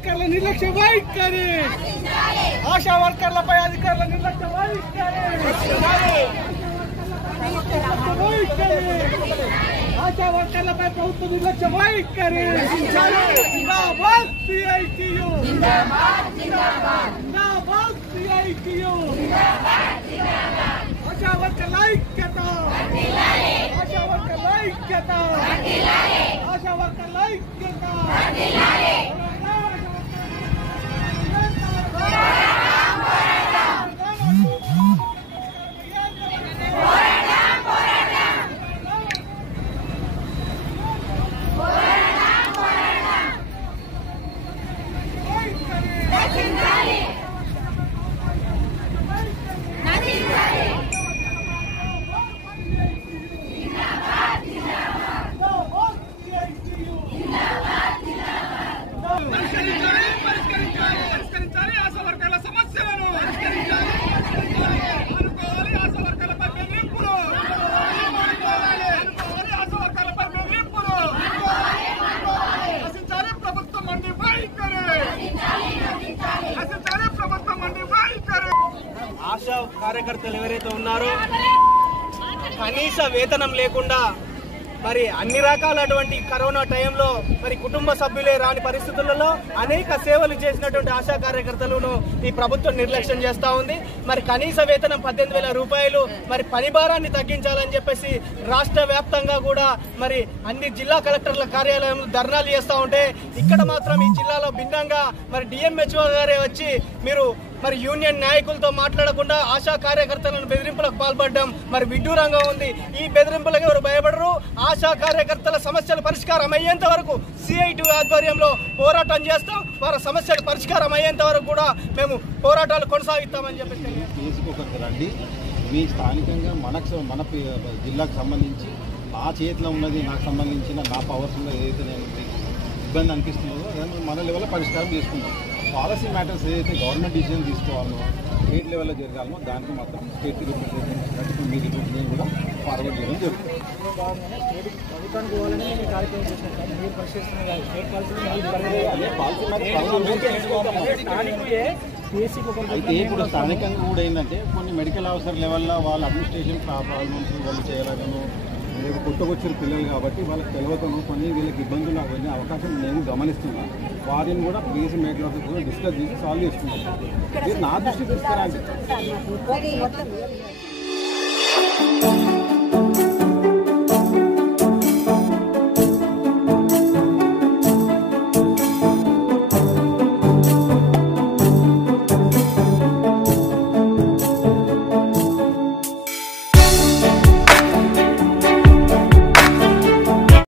వర్కర్ల నిర్లక్ష్య వైఖరి, ఆశా వర్కర్లపై అధికారుల నిర్లక్ష్య వైఖరి, ఆశా వర్కర్లపై ప్రభుత్వ నిర్లక్ష్య వైఖరి. జిందాబాద్ సిఐటియు, జిందాబాద్ సిఐటియు. ఆశా వర్కర్ల ఐక్యత, ఆశా వర్కర్ల ఐక్యత, ఆశా వర్కర్ల ఐక్యత. ఆశా కార్యకర్తలు ఎవరైతే ఉన్నారో కనీస వేతనం లేకుండా మరి అన్ని రకాలటువంటి కరోనా టైంలో మరి కుటుంబ సభ్యులే రాని పరిస్థితులలో అనేక సేవలు చేసినటువంటి ఆశా కార్యకర్తలను ఈ ప్రభుత్వం నిర్లక్ష్యం చేస్తా ఉంది. మరి కనీస వేతనం 18,000 రూపాయలు, మరి పని భారాన్ని తగ్గించాలని చెప్పేసి రాష్ట్ర వ్యాప్తంగా కూడా మరి అన్ని జిల్లా కలెక్టర్ల కార్యాలయంలో ధర్నాలు చేస్తూ ఉంటే ఇక్కడ మాత్రం ఈ జిల్లాలో భిన్నంగా మరి డిఎంహెచ్ఓ గారే వచ్చి మీరు మరి యూనియన్ నాయకులతో మాట్లాడకుండా ఆశా కార్యకర్తలను బెదిరింపులకు పాల్పడడం మరి విడ్డూరంగా ఉంది. ఈ బెదిరింపులకు ఎవరు భయపడరు. ఆశా కార్యకర్తల సమస్యలు పరిష్కారం అయ్యేంత వరకు సిఐటి ఆధ్వర్యంలో పోరాటం చేస్తాం. వారి సమస్యలు పరిష్కారం అయ్యేంత వరకు కూడా మేము పోరాటాలు కొనసాగిస్తామని చెప్పేసి రండి. మీ స్థానికంగా మన జిల్లాకు సంబంధించి నా చేతిలో ఉన్నది, నాకు సంబంధించిన నా పవర్స్ లో ఏదైతే నేను ఇబ్బంది అనిపిస్తుందో అదే మన లెవెల్లో పరిష్కారం చేసుకుంటాం. పాలసీ మ్యాటర్స్ ఏదైతే గవర్నమెంట్ డిసిజన్ తీసుకోవాలో, స్టేట్ లెవెల్లో జరగాలనో దానికి మాత్రం స్టేట్ రిప్రజెంటేటివ్ మీ రిప్రజెంటేటివ్ కూడా ఫార్వర్డ్ చేయడం జరుగుతుంది. అయితే ఇప్పుడు స్థానికంగా కూడా ఏంటంటే కొన్ని మెడికల్ ఆఫీసర్ లెవెల్లో వాళ్ళ అడ్మినిస్ట్రేషన్ ప్రాబ్లమ్స్ వాళ్ళు చేయాలని కొత్తకొచ్చిన పిల్లలు కాబట్టి వాళ్ళకి తెలియకను కొన్ని వీళ్ళకి ఇబ్బందులు అవన్నీ అవకాశం నేను గమనిస్తున్నాను. వారిని కూడా బీఎస్సీ మెడికల్ ఆఫీసర్ డిస్కస్ చేసి సాల్వ్ చేసుకున్నాను. మీరు నా దృష్టికి తీసుకురా.